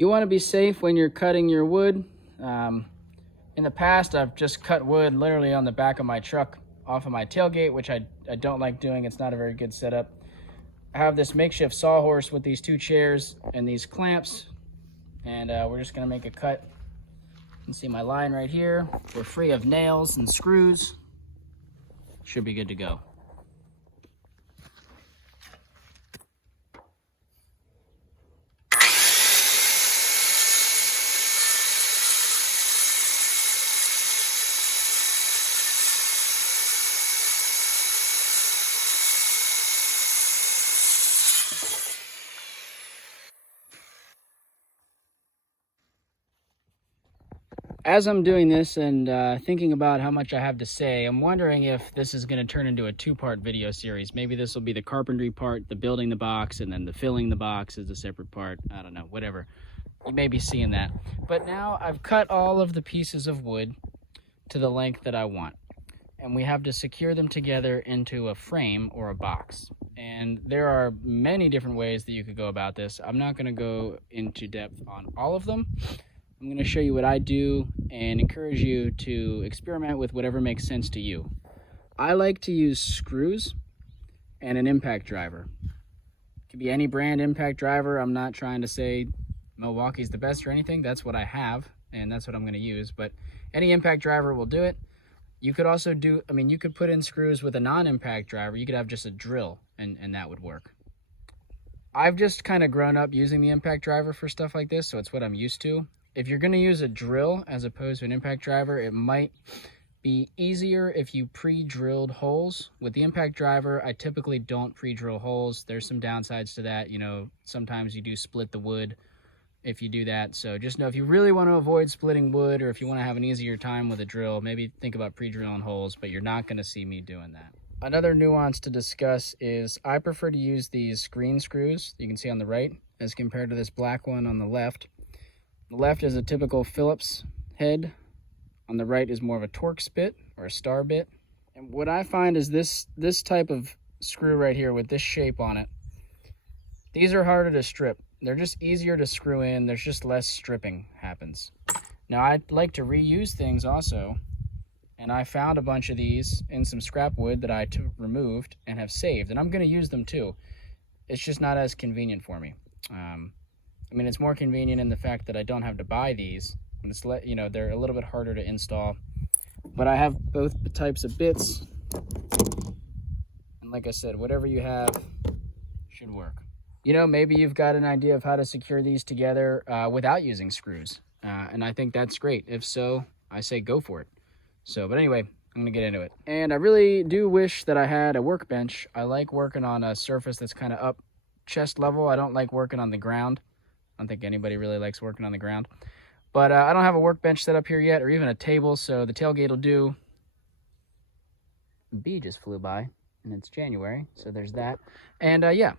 You want to be safe when you're cutting your wood. In the past, I've just cut wood literally on the back of my truck off of my tailgate, which I don't like doing. It's not a very good setup. I have this makeshift sawhorse with these two chairs and these clamps, and we're just going to make a cut. You can see my line right here. We're free of nails and screws. Should be good to go. As I'm doing this and thinking about how much I have to say, I'm wondering if this is going to turn into a two-part video series. Maybe this will be the carpentry part, the building the box, and then the filling the box is a separate part. I don't know, whatever. You may be seeing that. But now I've cut all of the pieces of wood to the length that I want. And we have to secure them together into a frame or a box. And there are many different ways that you could go about this. I'm not going to go into depth on all of them. I'm going to show you what I do and encourage you to experiment with whatever makes sense to you. I like to use screws and an impact driver. It could be any brand impact driver. I'm not trying to say Milwaukee's the best or anything. That's what I have, and that's what I'm going to use. But any impact driver will do it. You could also do, you could put in screws with a non-impact driver. You could have just a drill, and that would work. I've just kind of grown up using the impact driver for stuff like this, so it's what I'm used to. If you're going to use a drill as opposed to an impact driver, it might be easier if you pre-drilled holes. With the impact driver, I typically don't pre-drill holes. There's some downsides to that. Sometimes you do split the wood if you do that. So just know, if you really want to avoid splitting wood, or if you want to have an easier time with a drill, maybe think about pre-drilling holes, but you're not going to see me doing that. Another nuance to discuss is I prefer to use these green screws you can see on the right as compared to this black one on the left. The left is a typical Phillips head. On the right is more of a Torx bit or a star bit. And what I find is this type of screw right here with this shape on it, these are harder to strip. They're just easier to screw in. There's just less stripping happens. Now, I'd like to reuse things also, and I found a bunch of these in some scrap wood that I removed and have saved, and I'm going to use them too. It's just not as convenient for me. It's more convenient in the fact that I don't have to buy these, and it's they're a little bit harder to install. But I have both types of bits, and like I said, whatever you have should work. Maybe you've got an idea of how to secure these together without using screws, and I think that's great. If so, I say go for it. But anyway, I'm gonna get into it. And I really do wish that I had a workbench. I like working on a surface that's kind of up chest level. I don't like working on the ground. I don't think anybody really likes working on the ground. But I don't have a workbench set up here yet, or even a table, so the tailgate will do. A bee just flew by, and it's January, so there's that. And yeah.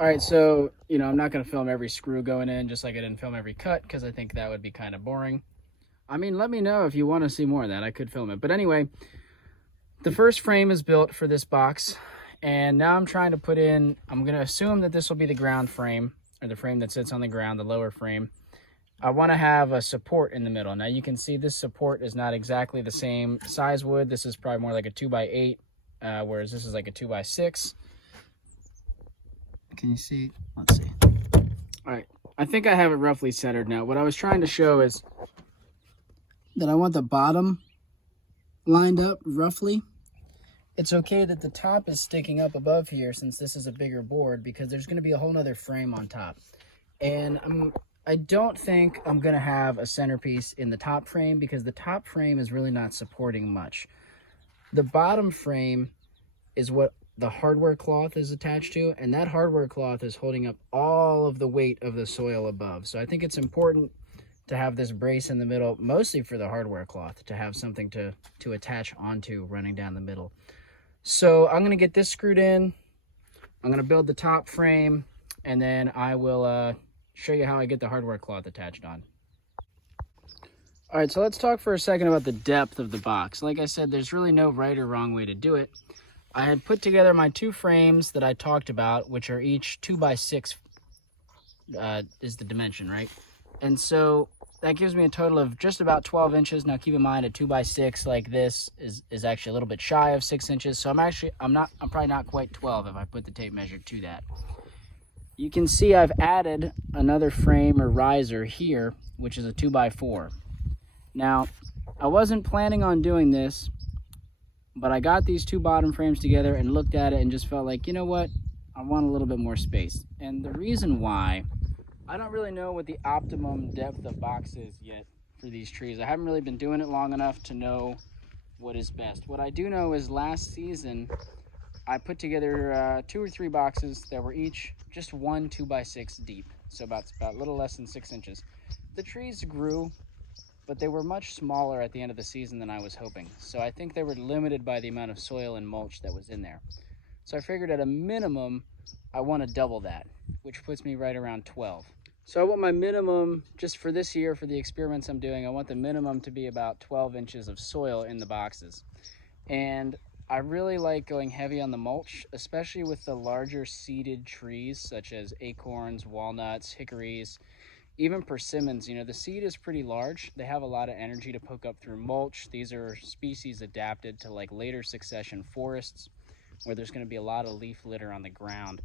All right, so, I'm not going to film every screw going in, just like I didn't film every cut, because I think that would be kind of boring. Let me know if you want to see more of that. I could film it. But anyway, the first frame is built for this box, and now I'm trying to put in, I'm going to assume that this will be the ground frame, or the frame that sits on the ground, the lower frame. I want to have a support in the middle. Now you can see this support is not exactly the same size wood. This is probably more like a 2x8, whereas this is like a 2x6. Can you see? Let's see. All right, I think I have it roughly centered now. What I was trying to show is that I want the bottom lined up roughly. It's okay that the top is sticking up above here since this is a bigger board, because there's going to be a whole nother frame on top. And I don't think I'm going to have a centerpiece in the top frame, because the top frame is really not supporting much. The bottom frame is what the hardware cloth is attached to, and that hardware cloth is holding up all of the weight of the soil above. So I think it's important to have this brace in the middle, mostly for the hardware cloth, to have something to attach onto running down the middle. So I'm going to get this screwed in. I'm going to build the top frame, and then I will show you how I get the hardware cloth attached on. All right, so let's talk for a second about the depth of the box. Like I said, there's really no right or wrong way to do it. I had put together my two frames that I talked about, which are each 2x6 is the dimension, right? And so that gives me a total of just about 12 inches. Now keep in mind a 2x6 like this is actually a little bit shy of 6 inches. So I'm probably not quite 12 if I put the tape measure to that. You can see I've added another frame or riser here, which is a 2x4. Now, I wasn't planning on doing this, but I got these two bottom frames together and looked at it and just felt like, you know what? I want a little bit more space. And the reason why, I don't really know what the optimum depth of box is yet for these trees. I haven't really been doing it long enough to know what is best. What I do know is last season, I put together 2 or 3 boxes that were each just 1 2x6 deep. So about a little less than 6 inches. The trees grew, but they were much smaller at the end of the season than I was hoping. So I think they were limited by the amount of soil and mulch that was in there. So I figured at a minimum, I want to double that, which puts me right around 12. So I want my minimum, just for this year, for the experiments I'm doing, I want the minimum to be about 12 inches of soil in the boxes. And I really like going heavy on the mulch, especially with the larger seeded trees, such as acorns, walnuts, hickories, even persimmons. You know, the seed is pretty large. They have a lot of energy to poke up through mulch. These are species adapted to like later succession forests where there's going to be a lot of leaf litter on the ground.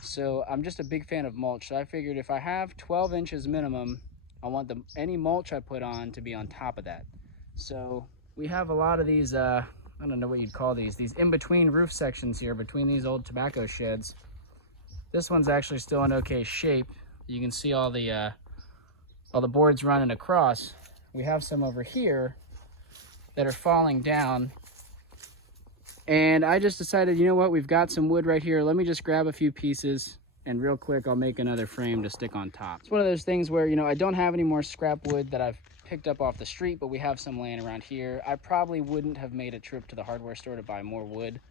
So I'm just a big fan of mulch. So I figured if I have 12 inches minimum, I want any mulch I put on to be on top of that. So we have a lot of these, I don't know what you'd call these in-between roof sections here between these old tobacco sheds. This one's actually still in okay shape. You can see all the boards running across. We have some over here that are falling down. And I just decided, you know what, we've got some wood right here. Let me just grab a few pieces and real quick, I'll make another frame to stick on top. It's one of those things where, you know, I don't have any more scrap wood that I've picked up off the street, but we have some laying around here. I probably wouldn't have made a trip to the hardware store to buy more wood.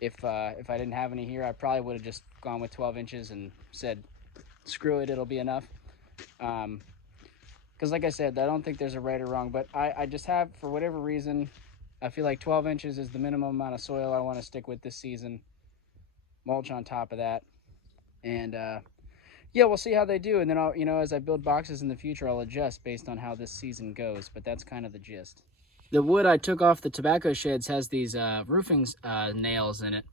If I didn't have any here, I probably would have just gone with 12 inches and said, screw it, it'll be enough. Because like I said, I don't think there's a right or wrong, but I just have, for whatever reason, I feel like 12 inches is the minimum amount of soil I want to stick with this season. Mulch on top of that. And yeah, we'll see how they do. And then I'll, you know, as I build boxes in the future, I'll adjust based on how this season goes. But that's kind of the gist. The wood I took off the tobacco sheds has these roofing nails in it.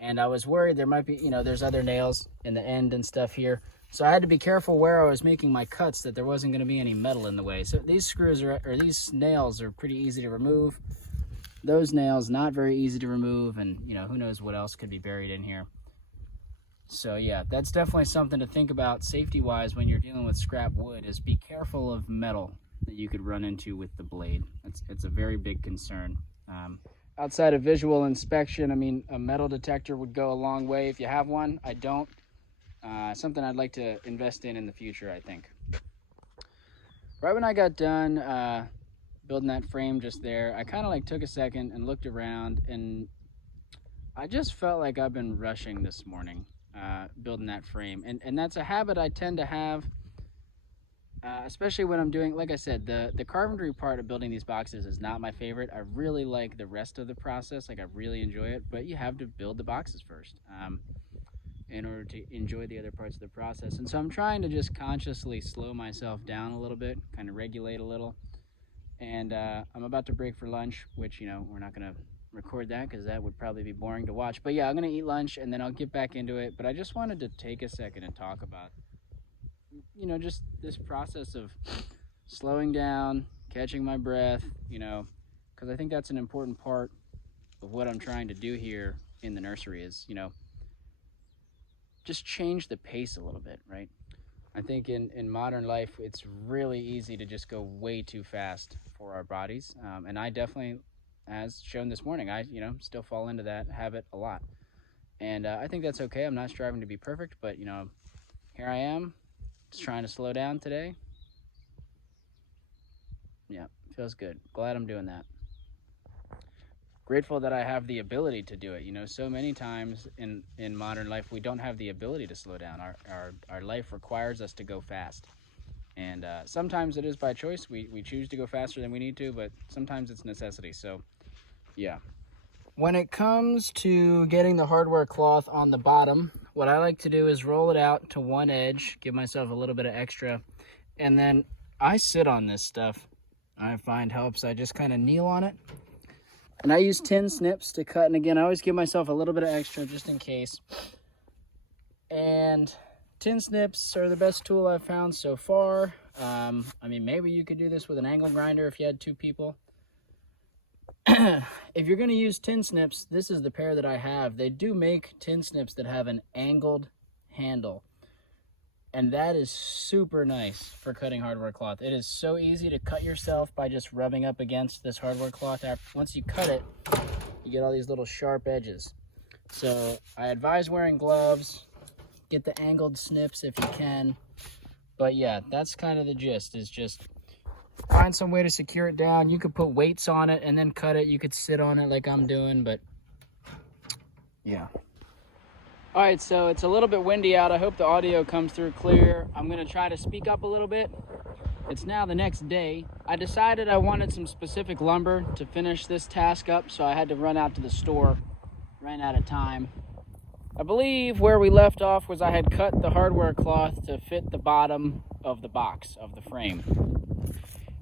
And I was worried there might be, you know, there's other nails in the end and stuff here. So I had to be careful where I was making my cuts that there wasn't going to be any metal in the way. So these screws or these nails are pretty easy to remove. Those nails, not very easy to remove. And, you know, who knows what else could be buried in here. So yeah, that's definitely something to think about safety-wise when you're dealing with scrap wood, is be careful of metal that you could run into with the blade. It's a very big concern. Outside of visual inspection, I mean, a metal detector would go a long way if you have one. I don't. Something I'd like to invest in the future, I think. Right when I got done building that frame just there, I kind of like took a second and looked around, and I just felt like I've been rushing this morning. Building that frame, and that's a habit I tend to have, especially when I'm doing, like I said, the carpentry part of building these boxes is not my favorite. I really like the rest of the process, like I really enjoy it, but you have to build the boxes first in order to enjoy the other parts of the process. And so I'm trying to just consciously slow myself down a little bit, kind of regulate a little. And I'm about to break for lunch, which, you know, we're not gonna record that because that would probably be boring to watch. But yeah, I'm gonna eat lunch and then I'll get back into it. But I just wanted to take a second and talk about, you know, just this process of slowing down, catching my breath, you know, because I think that's an important part of what I'm trying to do here in the nursery is, you know, just change the pace a little bit, right? I think in modern life, it's really easy to just go way too fast for our bodies. And I definitely, as shown this morning, I, you know, still fall into that habit a lot. And I think that's okay. I'm not striving to be perfect, but, you know, here I am just trying to slow down today. Yeah, feels good. Glad I'm doing that. Grateful that I have the ability to do it. You know, so many times in modern life, we don't have the ability to slow down. Our life requires us to go fast. And sometimes it is by choice. We choose to go faster than we need to, but sometimes it's necessity. So yeah. When it comes to getting the hardware cloth on the bottom, what I like to do is roll it out to one edge, give myself a little bit of extra, and then I sit on this stuff. I find helps. I just kind of kneel on it, and I use tin snips to cut. And again, I always give myself a little bit of extra just in case. And tin snips are the best tool I've found so far. I mean, maybe you could do this with an angle grinder if you had two people. If you're going to use tin snips, this is the pair that I have. They do make tin snips that have an angled handle, and that is super nice for cutting hardware cloth. It is so easy to cut yourself by just rubbing up against this hardware cloth. Once you cut it, you get all these little sharp edges. So I advise wearing gloves. Get the angled snips if you can. But yeah, that's kind of the gist, is just find some way to secure it down. You could put weights on it and then cut it. You could sit on it like I'm doing, but yeah. All right, so it's a little bit windy out. I hope the audio comes through clear. I'm gonna try to speak up a little bit. It's now the next day. I decided I wanted some specific lumber to finish this task up, so I had to run out to the store. Ran out of time. I believe where we left off was I had cut the hardware cloth to fit the bottom of the box of the frame.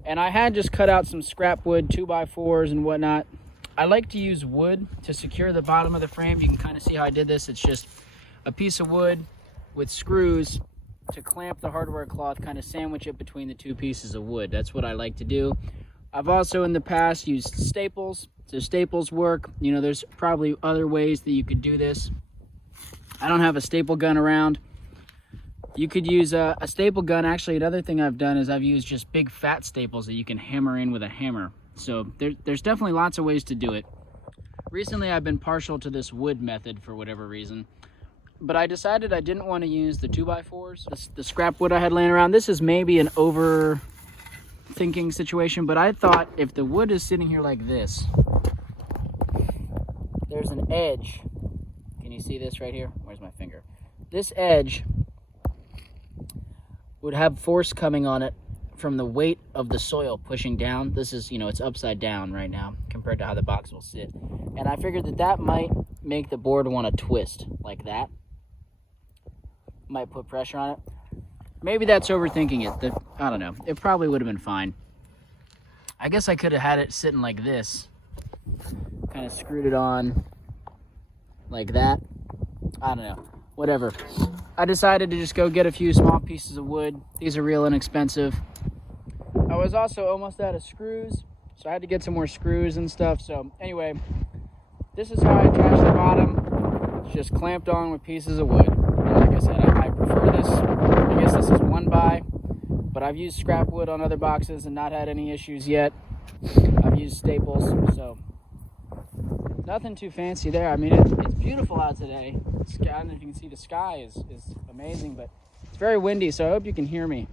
And I had just cut out some scrap wood, 2x4s and whatnot. I like to use wood to secure the bottom of the frame. You can kind of see how I did this. It's just a piece of wood with screws to clamp the hardware cloth, kind of sandwich it between the two pieces of wood. That's what I like to do. I've also in the past used staples. So staples work. You know, there's probably other ways that you could do this. I don't have a staple gun around. You could use a staple gun. Actually, another thing I've done is I've used just big fat staples that you can hammer in with a hammer. So there's definitely lots of ways to do it. Recently, I've been partial to this wood method for whatever reason. But I decided I didn't want to use the 2x4s, the scrap wood I had laying around. This is maybe an overthinking situation, but I thought if the wood is sitting here like this, there's an edge. Can you see this right here? Where's my finger? This edge would have force coming on it from the weight of the soil pushing down. This is, you know, it's upside down right now compared to how the box will sit. And I figured that that might make the board want to twist like that. Might put pressure on it. Maybe that's overthinking it. I don't know. It probably would have been fine. I guess I could have had it sitting like this. Kind of screwed it on like that. I don't know. Whatever. I decided to just go get a few small pieces of wood. These are real inexpensive. I was also almost out of screws, so I had to get some more screws and stuff. So anyway, this is how I attach the bottom. It's just clamped on with pieces of wood. And like I said, I prefer this. I guess this is 1x, but I've used scrap wood on other boxes and not had any issues yet. I've used staples, so nothing too fancy there. I mean, it's beautiful out today. I don't know if you can see the sky is amazing, but it's very windy, so I hope you can hear me.